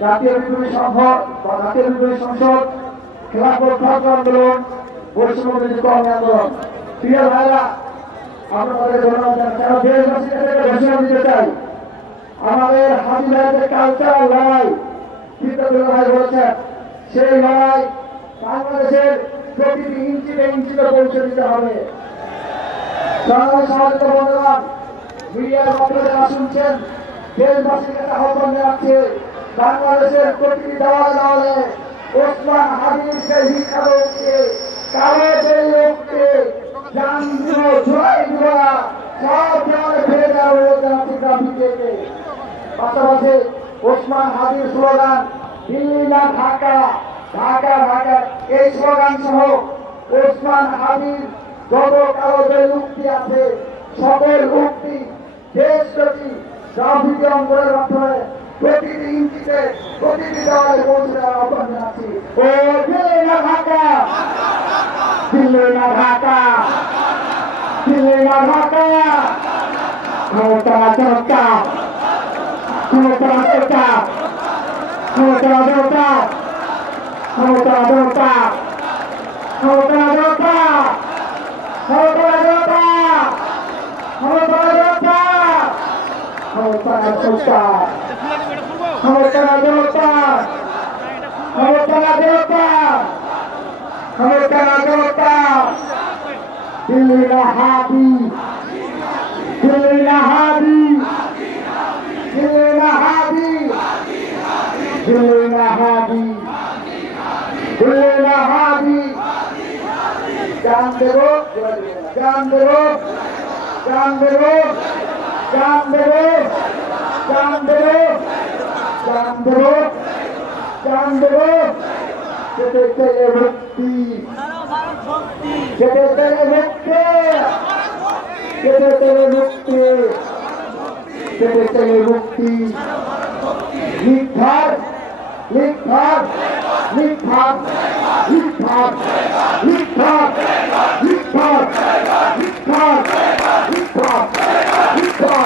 জাতীয় বিপ্লবী জাতীয় বিপ্লবী সংসদ, খেলাফত ছাত্র আন্দোলন, বৈষম্য বিরোধী কর্মী আন্দোলন। প্রিয় ভাইরা, আপনাদের ধন্যবাদ জানাচ্ছি। দেশবাসীর কাছে ঘোষণা দিতে চাই, আমাদের হাজি ভাইদের কালচারাল লড়াই চিন্তাতুল্লাহ ভাই বলেছেন, সেই লড়াই বাংলাদেশের প্রতিটি ইঞ্চিতে ইঞ্চিতে পৌঁছে দিতে হবে। সমাজত বন্ধুগণ, মিডিয়ার মাধ্যমে যারা শুনছেন, দেশবাসীর কাছে আহ্বান জানাচ্ছে, বাংলাদেশের প্রতিটি দেওয়ালে দেওয়ালে ওসমান হাদির সেই শিক্ষালোককে, কালো সেই লোককে জান দিব, জয় দিব না, সব দেওয়ালে ফেলে দেওয়া জানাচ্ছে গ্রাফিকে। পাশাপাশি ওসমান হাদির স্লোগান দিল্লি না ঢাকা, ঢাকা ঢাকা, এই স্লোগান সহ ওসমান হাদির যত কালো যে উক্তি আছে, সকল উক্তি দেশব্যাপী গ্রাফিকে অঙ্কনের মাধ্যমে প্রতিটি ইঞ্চিতে প্রতিটি দেওয়ালে পৌঁছে দেওয়ার আহ্বান জানাচ্ছি। ও দিল্লি না ঢাকা, দিল্লি না ঢাকা, দিল্লি না ঢাকা, ক্ষমতা জনতা, ক্ষমতা জনতা, ক্ষমতা জনতা, ক্ষমতা জনতা, ক্ষমতা জনতা, ক্ষমতা জনতা, ক্ষমতা জনতা, ক্ষমতা জনতা, ক্ষমতা জনতা, ক্ষমতা জনতা, ক্ষমতা জনতা, দিল্লি না হাদি, দিল্লি না হাদি, দিল্লি না হাদি, দিল্লি না হাদি, দিল্লি না হাদি, জান দেব, জান দেব, জান দেব, জান দেব, জান দেব, জান দেব, জান দেব, যেতে চাইলে মুক্তি, যেতে চাইলে মুক্তি, যেতে চাইলে মুক্তি, যেতে চাইলে মুক্তি, লিখার লিখার লিখার লিখার লিখার লিখার লিখার লিখার লিখার